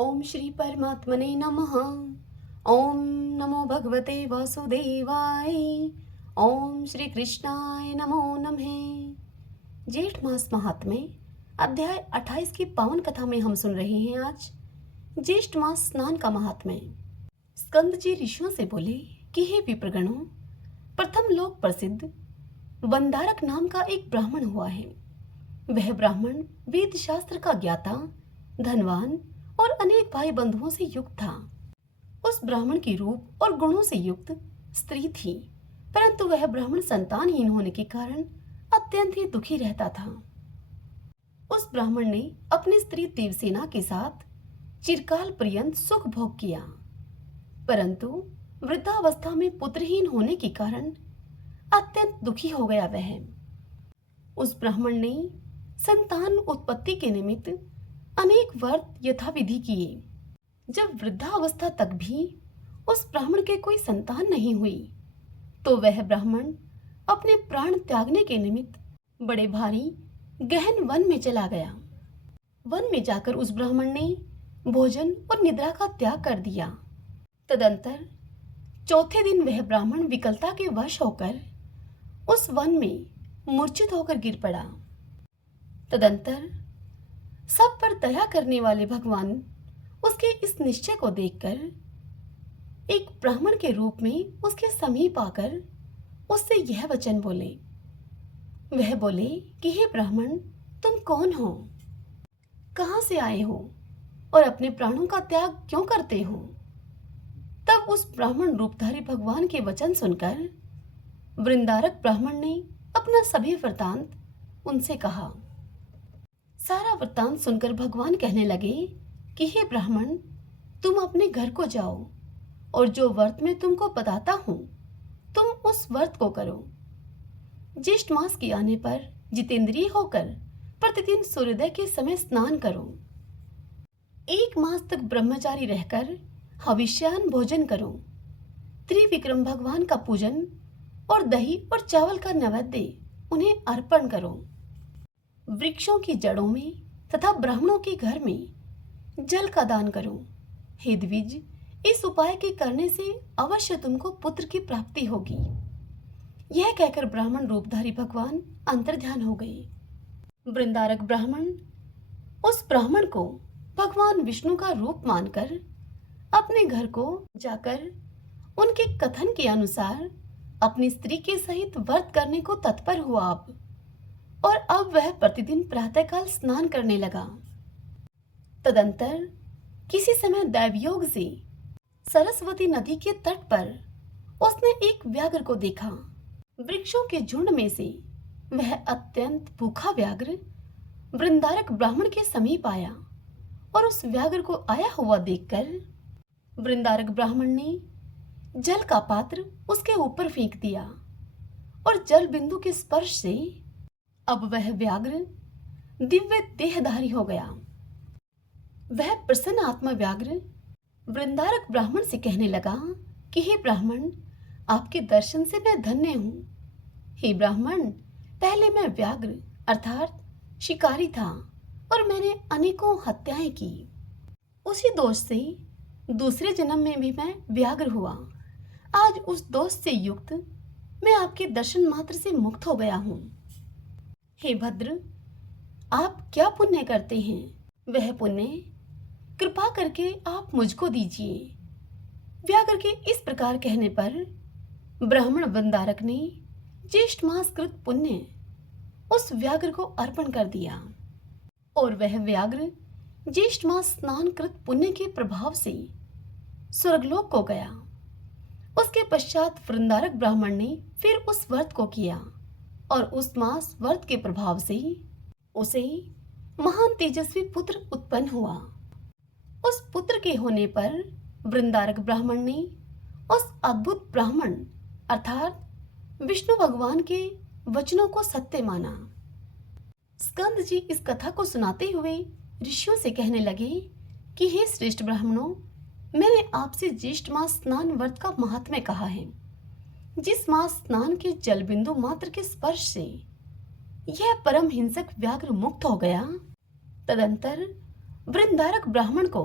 ओम श्री परमात्मने नमः। ओम नमो भगवते वासुदेवाय। ओम श्री कृष्णाय नमो नमः। जेठ मास महात्म्य अध्याय 28 की पावन कथा में हम सुन रहे हैं आज ज्येष्ठ मास स्नान का महात्म्य। स्कंद जी ऋषियों से बोले कि हे विप्रगणों, प्रथम लोक प्रसिद्ध वंदारक नाम का एक ब्राह्मण हुआ है। वह ब्राह्मण वेद शास्त्र का ज्ञाता, धनवान और अनेक भाई बंधुओं से युक्त था। उस ब्राह्मण की रूप और गुणों से युक्त स्त्री थी, परंतु वह ब्राह्मण संतानहीन होने के कारण अत्यंत ही दुखी रहता था। उस ब्राह्मण ने अपनी स्त्री देवसेना के साथ चिरकाल पर्यंत सुख भोग किया, परंतु वृद्धावस्था में पुत्रहीन होने के कारण अत्यंत दुखी हो गया। वह उस ब्राह्मण ने संतान उत्पत्ति के निमित्त अनेक व्रत यथाविधि किए। जब वृद्धावस्था तक भी उस ब्राह्मण के कोई संतान नहीं हुई, तो वह ब्राह्मण अपने प्राण त्यागने के निमित्त बड़े भारी गहन वन में चला गया। वन में जाकर उस ब्राह्मण ने भोजन और निद्रा का त्याग कर दिया। तदंतर चौथे दिन वह ब्राह्मण विकलता के वश होकर उस वन में मूर्छित होकर गिर पड़ा। तदंतर सब पर दया करने वाले भगवान उसके इस निश्चय को देखकर एक ब्राह्मण के रूप में उसके समीप आकर उससे यह वचन बोले। वह बोले कि हे ब्राह्मण, तुम कौन हो, कहां से आए हो और अपने प्राणों का त्याग क्यों करते हो? तब उस ब्राह्मण रूपधारी भगवान के वचन सुनकर वृंदारक ब्राह्मण ने अपना सभी वृतांत उनसे कहा। सारा वृतांत सुनकर भगवान कहने लगे कि हे ब्राह्मण, तुम अपने घर को जाओ और जो व्रत मैं तुमको बताता हूं, तुम उस व्रत को करो। ज्येष्ठ मास के आने पर जितेंद्रिय होकर प्रतिदिन सूर्योदय के समय स्नान करो। 1 मास तक ब्रह्मचारी रहकर हविष्यान भोजन करो। त्रिविक्रम भगवान का पूजन और दही और चावल का नैवेद्य उन्हें अर्पण करो। वृक्षों की जड़ों में तथा ब्राह्मणों के घर में जल का दान करो। हे द्विज, इस उपाय के करने से अवश्य तुमको पुत्र की प्राप्ति होगी। यह कहकर ब्राह्मण रूपधारी भगवान अंतर्ध्यान हो गए। वृंदारक ब्राह्मण उस ब्राह्मण को भगवान विष्णु का रूप मानकर अपने घर को जाकर उनके कथन के अनुसार अपनी स्त्री के सहित व्रत करने को तत्पर हुआ। और अब वह प्रतिदिन प्रातःकाल स्नान करने लगा। तदंतर किसी समय दैवयोग से सरस्वती नदी के तट पर उसने एक व्याघ्र को देखा। वृक्षों के झुंड में से वह अत्यंत भूखा व्याघ्र वृंदारक ब्राह्मण के समीप आया और उस व्याघ्र को आया हुआ देखकर वृंदारक ब्राह्मण ने जल का पात्र उसके ऊपर फेंक दिया और जल बिंदु के स्पर्श से अब वह व्याघ्र दिव्य देहधारी हो गया। वह प्रसन्न आत्मा व्याघ्र वृंदारक ब्राह्मण से कहने लगा कि हे ब्राह्मण, आपके दर्शन से मैं धन्य हूँ। हे ब्राह्मण, पहले मैं व्याघ्र अर्थात शिकारी था और मैंने अनेकों हत्याएं की। उसी दोष से दूसरे जन्म में भी मैं व्याघ्र हुआ। आज उस दोष से युक्त मैं आपके दर्शन मात्र से मुक्त हो गया हूँ। हे भद्र, आप क्या पुण्य करते हैं, वह पुण्य कृपा करके आप मुझको दीजिए। व्याघ्र के इस प्रकार कहने पर ब्राह्मण वंदारक ने ज्येष्ठ मास कृत पुण्य उस व्याघ्र को अर्पण कर दिया और वह व्याघ्र ज्येष्ठ मास स्नान कृत पुण्य के प्रभाव से स्वर्गलोक को गया। उसके पश्चात वृंदारक ब्राह्मण ने फिर उस व्रत को किया और उस मास व्रत के प्रभाव से उसे महान तेजस्वी पुत्र उत्पन्न हुआ। उस पुत्र के होने पर वृंदारक ब्राह्मण ने उस अद्भुत ब्राह्मण अर्थात विष्णु भगवान के वचनों को सत्य माना। स्कंद जी इस कथा को सुनाते हुए ऋषियों से कहने लगे कि हे श्रेष्ठ ब्राह्मणों, मैंने आपसे ज्येष्ठ मास स्नान व्रत का महात्म्य कहा है। जिस मास स्नान के जल बिंदु मात्र के स्पर्श से यह परम हिंसक व्याघ्र मुक्त हो गया, तदंतर वृंदारक ब्राह्मण को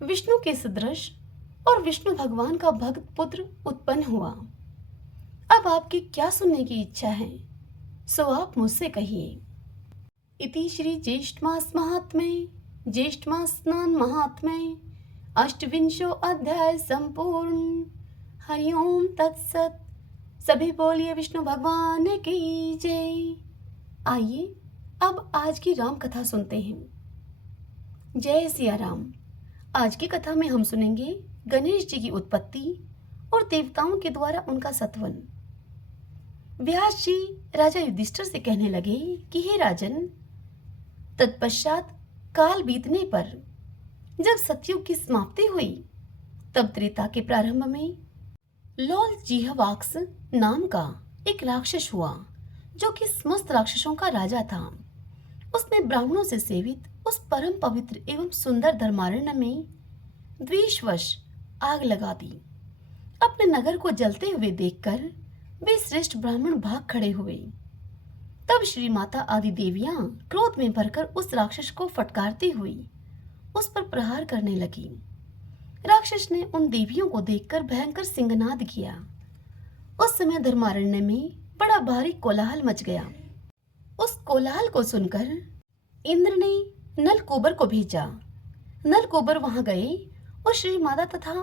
विष्णु के सदृश और विष्णु भगवान का भक्त पुत्र उत्पन्न हुआ। अब आपकी क्या सुनने की इच्छा है, सो आप मुझसे कहिए। इति श्री ज्येष्ठ मास महात्म्ये ज्येष्ठ मास स्नान महात्म्ये अष्टविंशो अध्याय संपूर्ण। हरिओम तत्सत। सभी बोलिए विष्णु भगवान की जय। आइए अब आज की राम कथा सुनते हैं। जय सिया राम। आज की कथा में हम सुनेंगे गणेश जी की उत्पत्ति और देवताओं के द्वारा उनका सत्वन। व्यास जी राजा युधिष्ठिर से कहने लगे कि हे राजन, तत्पश्चात काल बीतने पर जब सतयुग की समाप्ति हुई तब त्रेता के प्रारंभ में लोल जिह्वाक्ष नाम का एक राक्षस हुआ जो कि समस्त राक्षसों का राजा था। उसने ब्राह्मणों से सेवित उस परम पवित्र एवं सुंदर धर्मारण्य में द्वेषवश आग लगा दी। अपने नगर को जलते हुए देखकर वे श्रेष्ठ ब्राह्मण भाग खड़े हुए। तब श्री माता आदि देवियां क्रोध में भरकर उस राक्षस को फटकारती हुई उस पर प्रहार करने लगी। राक्षस ने उन देवियों को देखकर भयंकर सिंहनाद किया। उस समय धर्मारण्य में बड़ा भारी कोलाहल मच गया। उस कोलाहल को सुनकर इंद्र ने नलकूबर को भेजा। नलकूबर वहां गए और श्री माता तथा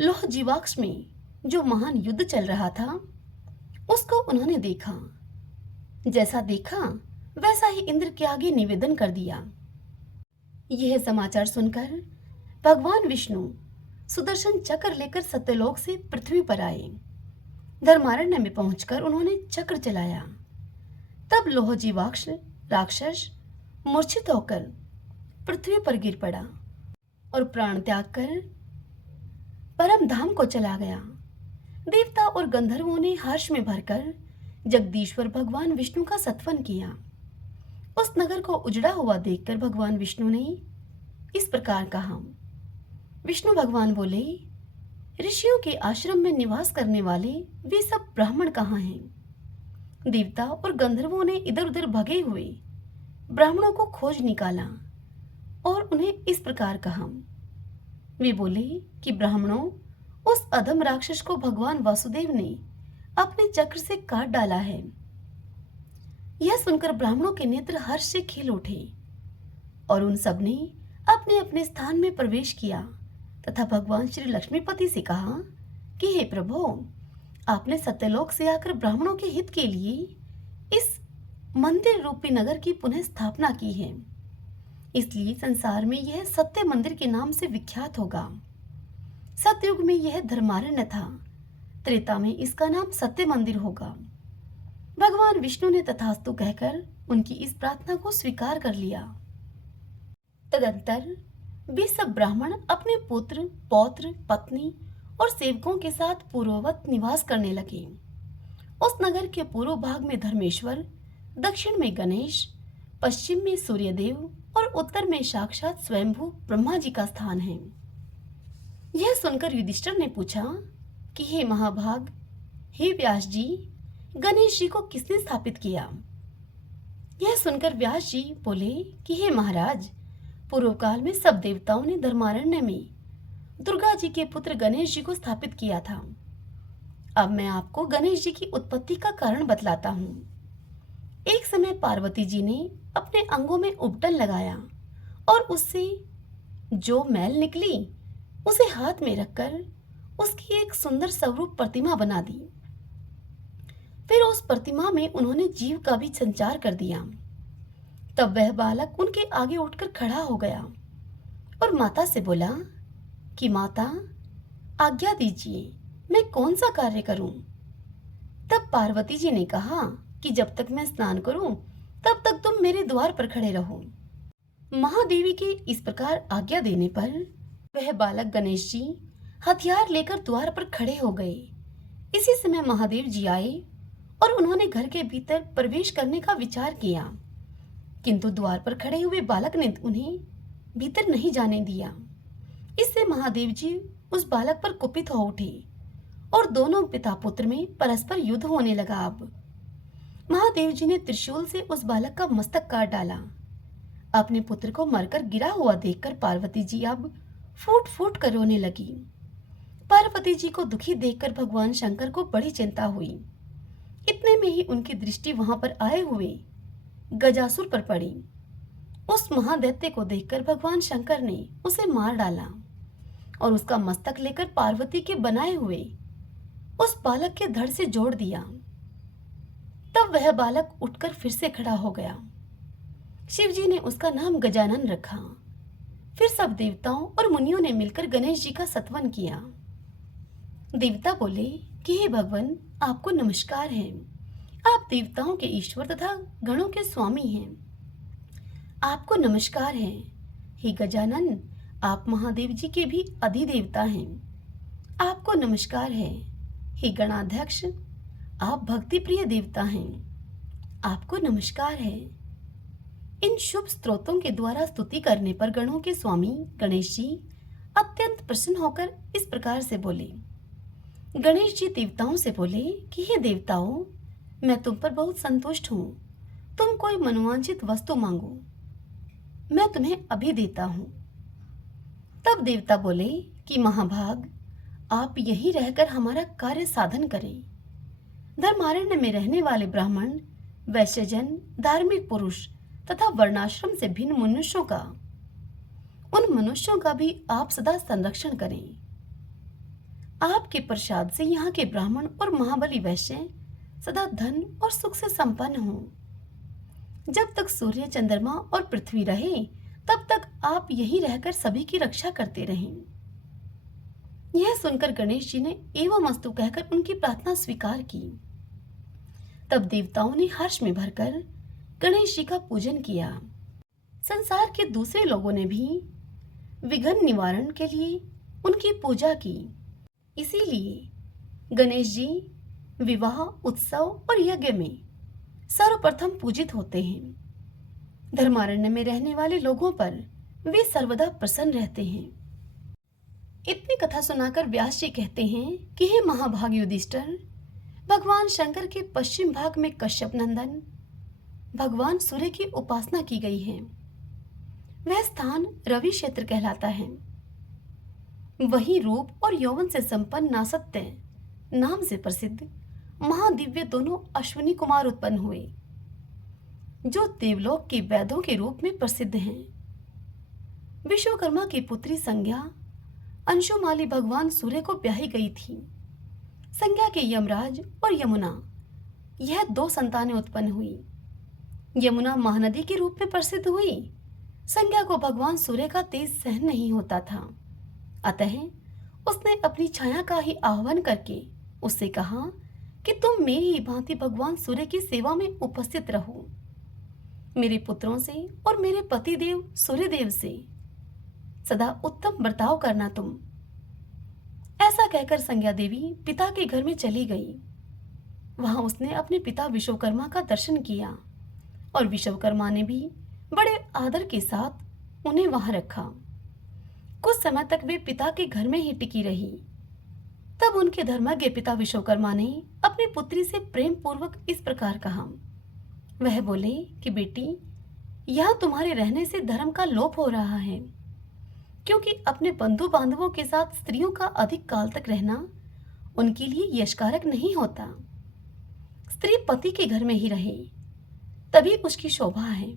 लोह जीवाक्ष में जो महान युद्ध चल रहा था उसको उन्होंने देखा। जैसा देखा वैसा ही इंद्र के आगे निवेदन कर दिया। यह समाचार सुनकर भगवान विष्णु सुदर्शन चक्र लेकर सत्यलोक से पृथ्वी पर आए। धर्मारण्य में पहुंचकर उन्होंने चक्र चलाया। तब लोह जीवाक्ष राक्षस मूर्छित होकर पृथ्वी पर गिर पड़ा और प्राण त्याग कर परम धाम को चला गया। देवता और गंधर्वों ने हर्ष में भरकर जगदीश्वर भगवान विष्णु का सत्वन किया। उस नगर को उजड़ा हुआ देखकर भगवान विष्णु ने इस प्रकार कहा। विष्णु भगवान बोले, ऋषियों के आश्रम में निवास करने वाले वे सब ब्राह्मण कहाँ हैं? देवता और गंधर्वों ने इधर उधर भगे हुए ब्राह्मणों को खोज निकाला और उन्हें इस प्रकार कहा। वे बोले कि ब्राह्मणों, उस अधम राक्षस को भगवान वासुदेव ने अपने चक्र से काट डाला है। यह सुनकर ब्राह्मणों के नेत्र हर्ष से खिल उठे और उन सब ने अपने अपने स्थान में प्रवेश किया तथा भगवान श्री लक्ष्मीपति से कहा कि हे प्रभु, आपने सत्यलोक से आकर ब्राह्मणों के हित के लिए इस मंदिर रूपी नगर की पुनः स्थापना की है, इसलिए संसार में यह सत्य मंदिर के नाम से विख्यात होगा। सतयुग में यह धर्मारण्य था, त्रेता में इसका नाम सत्य मंदिर होगा। भगवान विष्णु ने तथास्तु कहकर उनकी इस प्रार्थना को स्वीकार कर लिया। तदंतर वे सब ब्राह्मण अपने पुत्र, पौत्र, पत्नी और सेवकों के साथ पूर्ववत निवास करने लगे। उस नगर के पूर्व भाग में धर्मेश्वर, दक्षिण में गणेश, पश्चिम में सूर्यदेव और उत्तर में साक्षात स्वयंभू ब्रह्मा जी का स्थान है। यह सुनकर युधिष्ठिर ने पूछा कि हे महाभाग, हे व्यास जी, गणेश जी को किसने स्थापित किया? यह सुनकर व्यास जी बोले कि हे महाराज, पूर्व काल में सब देवताओं ने धर्मारण्य में दुर्गा जी के पुत्र गणेश जी को स्थापित किया था। अब मैं आपको गणेश जी की उत्पत्ति का कारण बतलाता हूँ। एक समय पार्वती जी ने अपने अंगों में उपटन लगाया और उससे जो मैल निकली उसे हाथ में रखकर उसकी एक सुंदर स्वरूप प्रतिमा बना दी। फिर उस प्रतिमा में उन्होंने जीव का भी संचार कर दिया। तब वह बालक उनके आगे उठकर खड़ा हो गया और माता से बोला कि माता, आज्ञा दीजिए, मैं कौन सा कार्य करूं? तब पार्वती जी ने कहा कि जब तक मैं स्नान करूं तब तक तुम मेरे द्वार पर खड़े रहो। महादेवी के इस प्रकार आज्ञा देने पर वह बालक गणेश जी हथियार लेकर द्वार पर खड़े हो गए। इसी समय महादेव जी आए और उन्होंने घर के भीतर प्रवेश करने का विचार किया, किंतु द्वार पर खड़े हुए बालक ने उन्हें भीतर नहीं जाने दिया। इससे महादेव जी उस बालक पर कुपित हो उठे और दोनों पिता पुत्र में परस्पर युद्ध होने लगा। अब महादेव जी ने त्रिशूल से उस बालक का मस्तक काट डाला। अपने पुत्र को मरकर गिरा हुआ देखकर पार्वती जी अब फूट फूट कर रोने लगी। पार्वती जी को दुखी देखकर भगवान शंकर को बड़ी चिंता हुई। इतने में ही उनकी दृष्टि वहां पर आए हुए गजासुर पर पड़ी। उस महादैत्य को देखकर भगवान शंकर ने उसे मार डाला और उसका मस्तक लेकर पार्वती के बनाए हुए उस बालक के धड़ से जोड़ दिया। तब वह बालक उठकर फिर से खड़ा हो गया। शिवजी ने उसका नाम गजानन रखा। फिर सब देवताओं और मुनियों ने मिलकर गणेश जी का सत्वन किया। देवता बोले कि हे भगवान, आपको नमस्कार है। आप देवताओं के ईश्वर तथा गणों के स्वामी हैं। आपको नमस्कार है। हे गजानन, आप महादेव जी के भी अधिदेवता हैं। आपको नमस्कार है। हे गणाध्यक्ष, आप भक्ति प्रिय देवता हैं। आपको नमस्कार है। इन शुभ स्तोत्रों के द्वारा स्तुति करने पर गणों के स्वामी गणेश जी अत्यंत प्रसन्न होकर इस प्रकार से बोले। गणेश जी देवताओं से बोले कि हे देवताओं, मैं तुम पर बहुत संतुष्ट हूँ। तुम कोई मनोवांछित वस्तु मांगो, मैं तुम्हें अभी देता हूँ। तब देवता बोले कि महाभाग, आप यहीं रहकर हमारा कार्य साधन करें। धर्मारण्य में रहने वाले ब्राह्मण, वैश्यजन, धार्मिक पुरुष तथा वर्णाश्रम से भिन्न उन मनुष्यों का भी आप सदा संरक्षण करें। आपके प्रसाद से यहाँ के ब्राह्मण और महाबली वैश्य सदा धन और सुख से संपन्न हों। जब तक सूर्य, चंद्रमा और पृथ्वी रहे, तब तक आप यहीं रहकर सभी की रक्षा करते रहें। यह सुनकर गणेश जी ने एवं अस्तु कहकर उनकी प्रार्थना स्वीकार की। तब देवताओं ने हर्ष में भरकर गणेश जी का पूजन किया। संसार के दूसरे लोगों ने भी विघ्न निवारण के लिए उनकी पूजा की। इसीलिए गणेश जी विवाह, उत्सव और यज्ञ में सर्वप्रथम पूजित होते हैं। धर्मारण्य में रहने वाले लोगों पर वे सर्वदा प्रसन्न रहते हैं। इतनी कथा सुनाकर व्यास जी कहते हैं कि हे महाभाग युधिष्ठिर, भगवान शंकर के पश्चिम भाग में कश्यप नंदन भगवान सूर्य की उपासना की गई है। वह स्थान रवि क्षेत्र कहलाता है। वही रूप और यौवन से संपन्न नासत्य नाम से प्रसिद्ध महादिव्य दोनों अश्विनी कुमार उत्पन्न हुए, जो देवलोक के वैदों के रूप में प्रसिद्ध हैं। विश्वकर्मा की पुत्री संज्ञा अंशुमाली भगवान सूर्य को ब्याही गई थी। संज्ञा के यमराज और यमुना, यह 2 संतानें उत्पन्न हुई। यमुना महानदी के रूप में प्रसिद्ध हुई। संज्ञा को भगवान सूर्य का तेज सहन नहीं होता था, अतः उसने अपनी छाया का ही आह्वान करके उससे कहा कि तुम मेरी ही भांति भगवान सूर्य की सेवा में उपस्थित रहो। मेरे पुत्रों से और मेरे पतिदेव सूर्यदेव से सदा उत्तम बर्ताव करना तुम। ऐसा कहकर संज्ञा देवी पिता के घर में चली गई। वहां उसने अपने पिता विश्वकर्मा का दर्शन किया और विश्वकर्मा ने भी बड़े आदर के साथ उन्हें वहां रखा। कुछ समय तक वे पिता के घर में ही टिकी रही। तब उनके धर्मज्ञ पिता विश्वकर्मा ने अपनी पुत्री से प्रेम पूर्वक इस प्रकार कहा। वह बोले कि बेटी, यहाँ तुम्हारे रहने से धर्म का लोप हो रहा है, क्योंकि अपने बंधु बांधवों के साथ स्त्रियों का अधिक काल तक रहना उनके लिए यशकारक नहीं होता। स्त्री पति के घर में ही रहे, तभी उसकी शोभा है।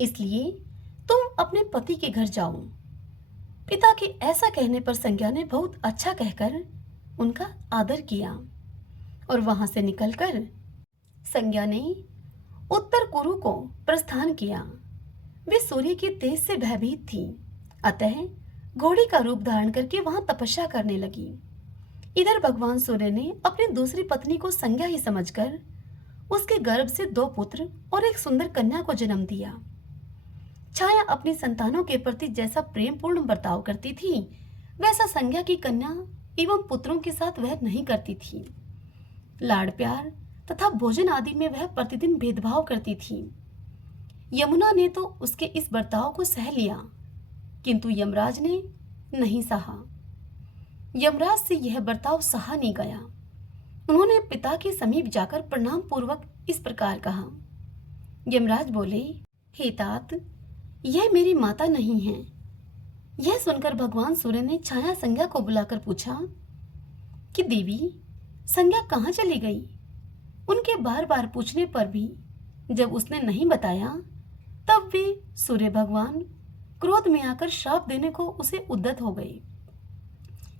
इसलिए तुम अपने पति के घर जाओ। पिता के ऐसा कहने पर संज्ञा ने बहुत अच्छा कहकर उनका आदर किया और वहां से निकलकर संज्ञा ने उत्तर कुरु को प्रस्थान किया। वे सूर्य के तेज से भयभीत थी, अतः घोड़ी का रूप धारण करके वहां तपस्या करने लगी। इधर भगवान सूर्य ने अपनी दूसरी पत्नी को संज्ञा ही समझकर उसके गर्भ से 2 पुत्र और एक सुंदर कन्या को जन्म दिया। छाया अपनी संतानों के प्रति जैसा प्रेम पूर्ण बर्ताव करती थी, वैसा संज्ञा की कन्या एवं पुत्रों के साथ वह नहीं करती थी। लाड़ प्यार तथा भोजन आदि में वह प्रतिदिन भेदभाव करती थी। यमुना ने तो उसके इस बर्ताव को सह लिया, किंतु यमराज ने नहीं सहा। यमराज से यह बर्ताव सहा नहीं गया। उन्होंने पिता के समीप जाकर प्रणाम पूर्वक इस प्रकार कहा। यमराज बोले, हे तात, यह मेरी माता नहीं है। यह सुनकर भगवान सूर्य ने छाया संज्ञा को बुलाकर पूछा कि देवी, संज्ञा कहाँ चली गई। उनके बार बार पूछने पर भी जब उसने नहीं बताया, तब वे सूर्य भगवान क्रोध में आकर श्राप देने को उसे उद्यत हो गए।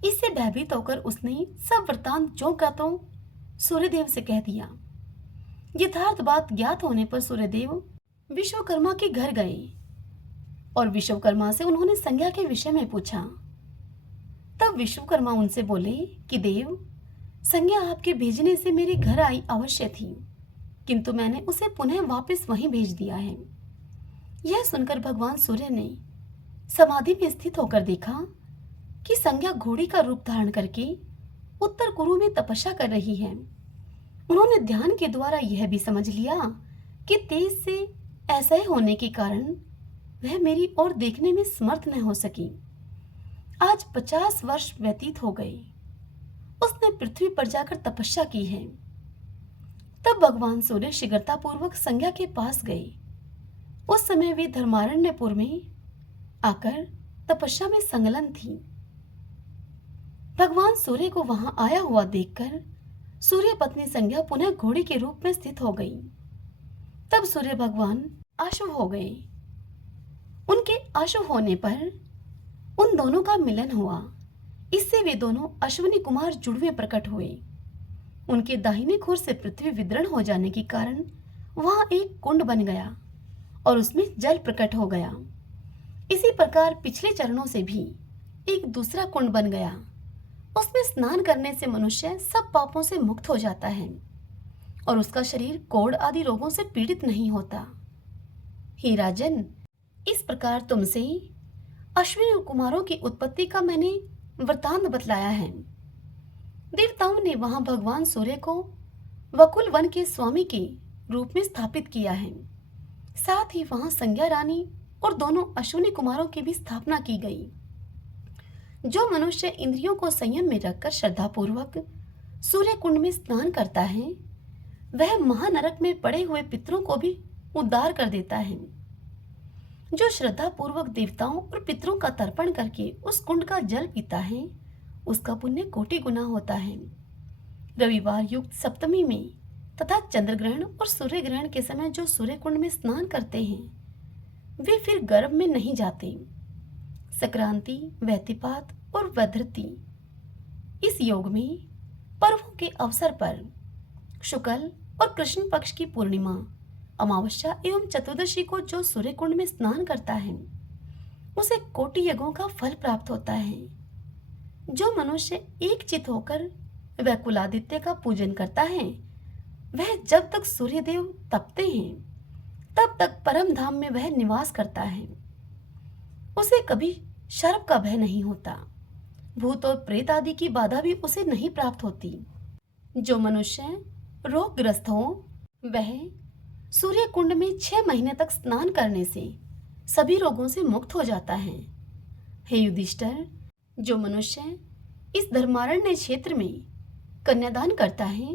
इससे भयभीत होकर उसने सब वृतांत जो का तो सूर्यदेव से कह दिया। यथार्थ बात ज्ञात होने पर सूर्यदेव विश्वकर्मा के घर गए और विश्वकर्मा से उन्होंने संज्ञा के विषय में पूछा। तब विश्वकर्मा उनसे बोले कि देव, संज्ञा आपके भेजने से मेरे घर आई अवश्य थी, किंतु मैंने उसे पुनः वापस वहीं भेज दिया है। यह सुनकर भगवान सूर्य ने समाधि में स्थित होकर देखा कि संज्ञा घोड़ी का रूप धारण करके उत्तर कुरु में तपस्या कर रही है। उन्होंने ध्यान के द्वारा यह भी समझ लिया कि तेज से ऐसा होने के कारण वह मेरी ओर देखने में समर्थ न हो सकी। आज 50 वर्ष व्यतीत हो गए, उसने पृथ्वी पर जाकर तपस्या की है। तब भगवान सूर्य शीघ्रता पूर्वक संज्ञा के पास गए। उस समय वे धर्मारण्यपुर में आकर तपस्या में संलग्न थी। भगवान सूर्य को वहां आया हुआ देखकर सूर्य पत्नी संज्ञा पुनः घोड़ी के रूप में स्थित हो गई। तब सूर्य भगवान आशु हो गए। उनके आशु होने पर उन दोनों का मिलन हुआ। इससे वे दोनों अश्विनी कुमार जुड़वे प्रकट हुए। उनके दाहिने खुर से पृथ्वी विदृढ़ हो जाने के कारण वहां एक कुंड बन गया और उसमें जल प्रकट हो गया। इसी प्रकार पिछले चरणों से भी एक दूसरा कुंड बन गया। उसमें स्नान करने से मनुष्य सब पापों से मुक्त हो जाता है और उसका शरीर कोढ़ आदि रोगों से पीड़ित नहीं होता। हे राजन, इस प्रकार तुमसे अश्विनी कुमारों की उत्पत्ति का मैंने वृतांत बतलाया है। देवताओं ने वहां भगवान सूर्य को वकुल वन के स्वामी के रूप में स्थापित किया है। साथ ही वहां संज्ञा रानी और दोनों अश्विनी कुमारों की भी स्थापना की गई। जो मनुष्य इंद्रियों को संयम में रखकर श्रद्धा पूर्वक सूर्य कुंड में स्नान करता है, वह महानरक में पड़े हुए पितरों को भी उद्धार कर देता है। जो श्रद्धा पूर्वक देवताओं और पितरों का तर्पण करके उस कुंड का जल पीता है, उसका पुण्य कोटि गुना होता है। रविवार युक्त सप्तमी में तथा चंद्र ग्रहण और सूर्य ग्रहण के समय जो सूर्य कुंड में स्नान करते हैं, वे फिर गर्भ में नहीं जाते। संक्रांति, व्यतिपात और वधृति, इस योग में पर्वों के अवसर पर शुक्ल और कृष्ण पक्ष की पूर्णिमा, अमावस्या एवं चतुर्दशी को जो सूर्य कुंड में स्नान करता है, उसे कोटि यज्ञों का फल प्राप्त होता है। जो मनुष्य एक चित होकर वैकुलादित्य का पूजन करता है, वह जब तक सूर्यदेव तपते हैं, तब तक परम धाम में वह निवास करता है। उसे कभी शर्प का भय नहीं होता। भूत और प्रेत आदि की बाधा भी उसे नहीं प्राप्त होती। जो मनुष्य रोगग्रस्त हो, वह सूर्य कुंड में 6 महीने तक स्नान करने से सभी रोगों से मुक्त हो जाता है। हे युधिष्ठिर, जो मनुष्य इस धर्मारण्य क्षेत्र में कन्यादान करता है,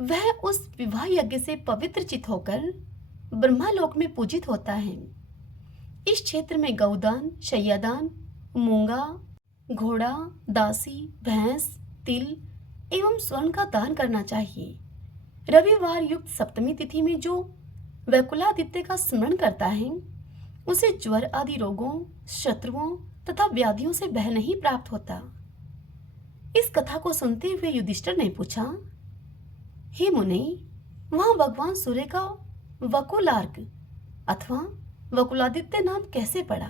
वह उस विवाह यज्ञ से पवित्र चित होकर ब्रह्मालोक में पूजित होता है। इस क्षेत्र में गौदान, शय्यादान, मूंगा, घोड़ा, दासी, भैंस, तिल एवं स्वर्ण का दान करना चाहिए। रविवार युक्त सप्तमी तिथि में जो वैकुलादित्य का स्मरण करता है, उसे ज्वर आदि रोगों, शत्रुओं तथा व्याधियों से भय नहीं प्राप्त होता। इस कथा को सुनते हुए युधिष्ठिर ने पूछा, हे मुनि, वहां भगवान सूर्य का वकुलार्क अथवा वकुलादित्य नाम कैसे पड़ा?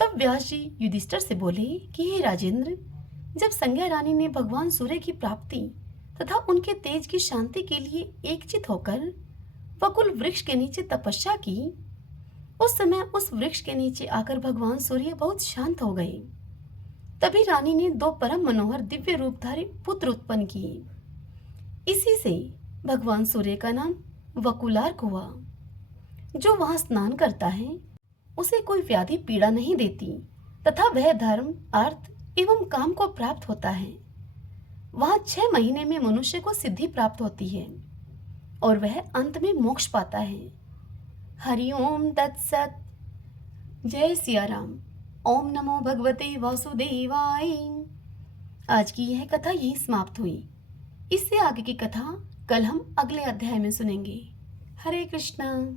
तब व्यास जी युधिष्ठिर से बोले कि हे राजेंद्र, जब संज्ञा रानी ने भगवान सूर्य की प्राप्ति तथा उनके तेज की शांति के लिए एकचित होकर वकुल वृक्ष के नीचे तपस्या की, उस समय उस वृक्ष के नीचे आकर भगवान सूर्य बहुत शांत हो गए। तभी रानी ने 2 परम मनोहर दिव्य रूपधारी पुत्र उत्पन्न किए। इसी से भगवान सूर्य का नाम वकुलार्क हुआ। जो वहां स्नान करता है, उसे कोई व्याधि पीड़ा नहीं देती तथा वह धर्म, अर्थ एवं काम को प्राप्त होता है। वहां 6 महीने में मनुष्य को सिद्धि प्राप्त होती है और वह अंत में मोक्ष पाता है। हरिओम तत्सत। जय सिया राम। ओम नमो भगवते वासुदेवाय। आज की यह कथा यहीं समाप्त हुई। इससे आगे की कथा कल हम अगले अध्याय में सुनेंगे। हरे कृष्णा।